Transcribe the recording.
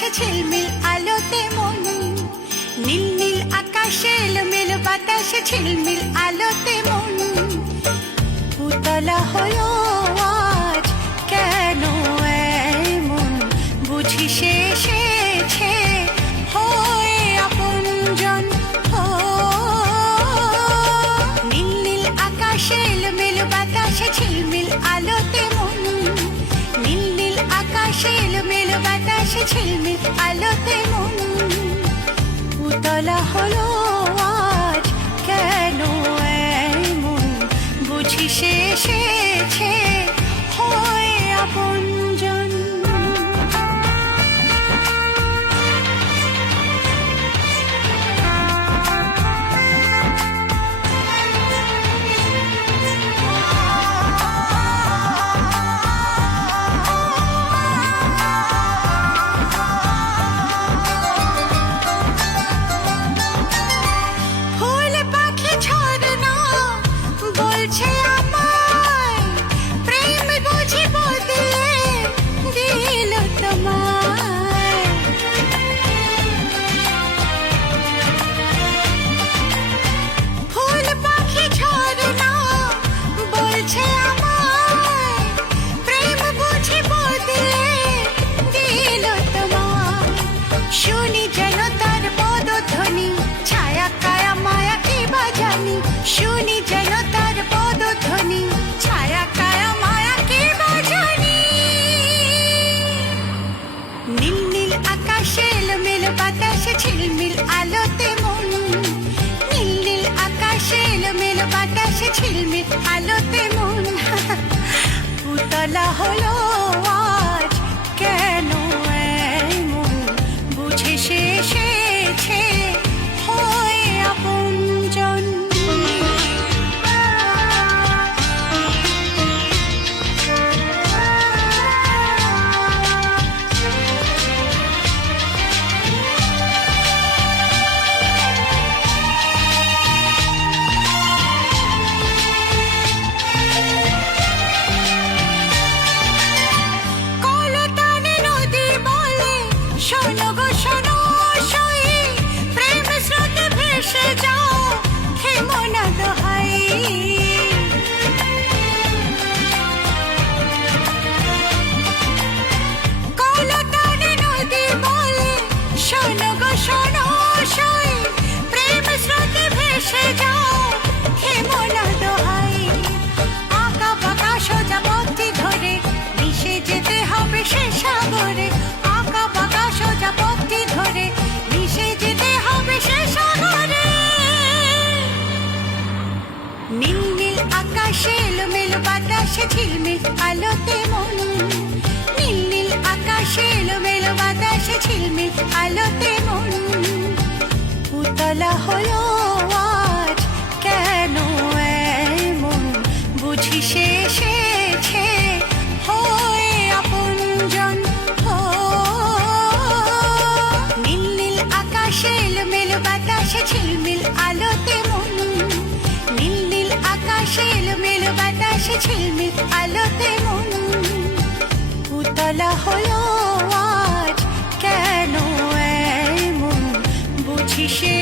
বাতাসে ঝিলমিল আলোতে মন, নীল নীল আকাশে এলোমেলো বাতাসে ঝিলমিল আলোতে মন। উতলা হলো আজ কেন এমন, বুঝি সে এসেছে হয়ে আপনজন। নীল নীল আকাশে এলোমেলো বাতাসে ঝিলমিল আলোতে মন, নীল নীল আকাশে এলোমেলো বাতাসে ঝিলমিল আলোতে মন। উতলা হলো আজ কেন এমন, বুঝি সে এসেছে হয়ে আপনজন। শুনি যেন তার পদধ্বনি, ছায়া কায়া মায়া কে বাজানি। নীল নীল আকাশে এলোমেলো বাতাসে ঝিলমিল আলোতে মন, নীল নীল আকাশে এলোমেলো বাতাসে ঝিলমিল আলোতে মন। উতলা হলো আজ কেন এমন, বুঝে সে এসেছে হয়ে আপনজন। শোনো গো শোনো সই, প্রেম স্রোতে ভেসে যাও থেমো না দোহাই। কলতানে নদী বলে শোনো গো শোনো সই, প্রেম স্রোতে ভেসে যাও থেমো না দোহাই। আঁকা বাঁকা সোজা পথটি ধরে মিশে যেতে হবে সে সাগরে, আঁকা বাঁকা সোজা পথটি ধরে মিশে যেতে হবে সে সাগরে। নীল নীল আকাশে এলোমেলো বাতাসে ঝিলমিল আলোতে মন, নীল নীল আকাশে এলোমেলো বাতাসে ঝিলমিল আলোতে মন। উতলা হলো আজ কেন এমন, বুঝি সে এসেছে হয়ে আপনজন। নীল নীল আকাশে এলোমেলো বাতাসে ঝিলমিল আলোতে মন, নীল নীল আকাশে এলোমেলো বাতাসে ঝিলমিল আলোতে মন। উতলা হলো আজ কেন এমন, বুঝি সে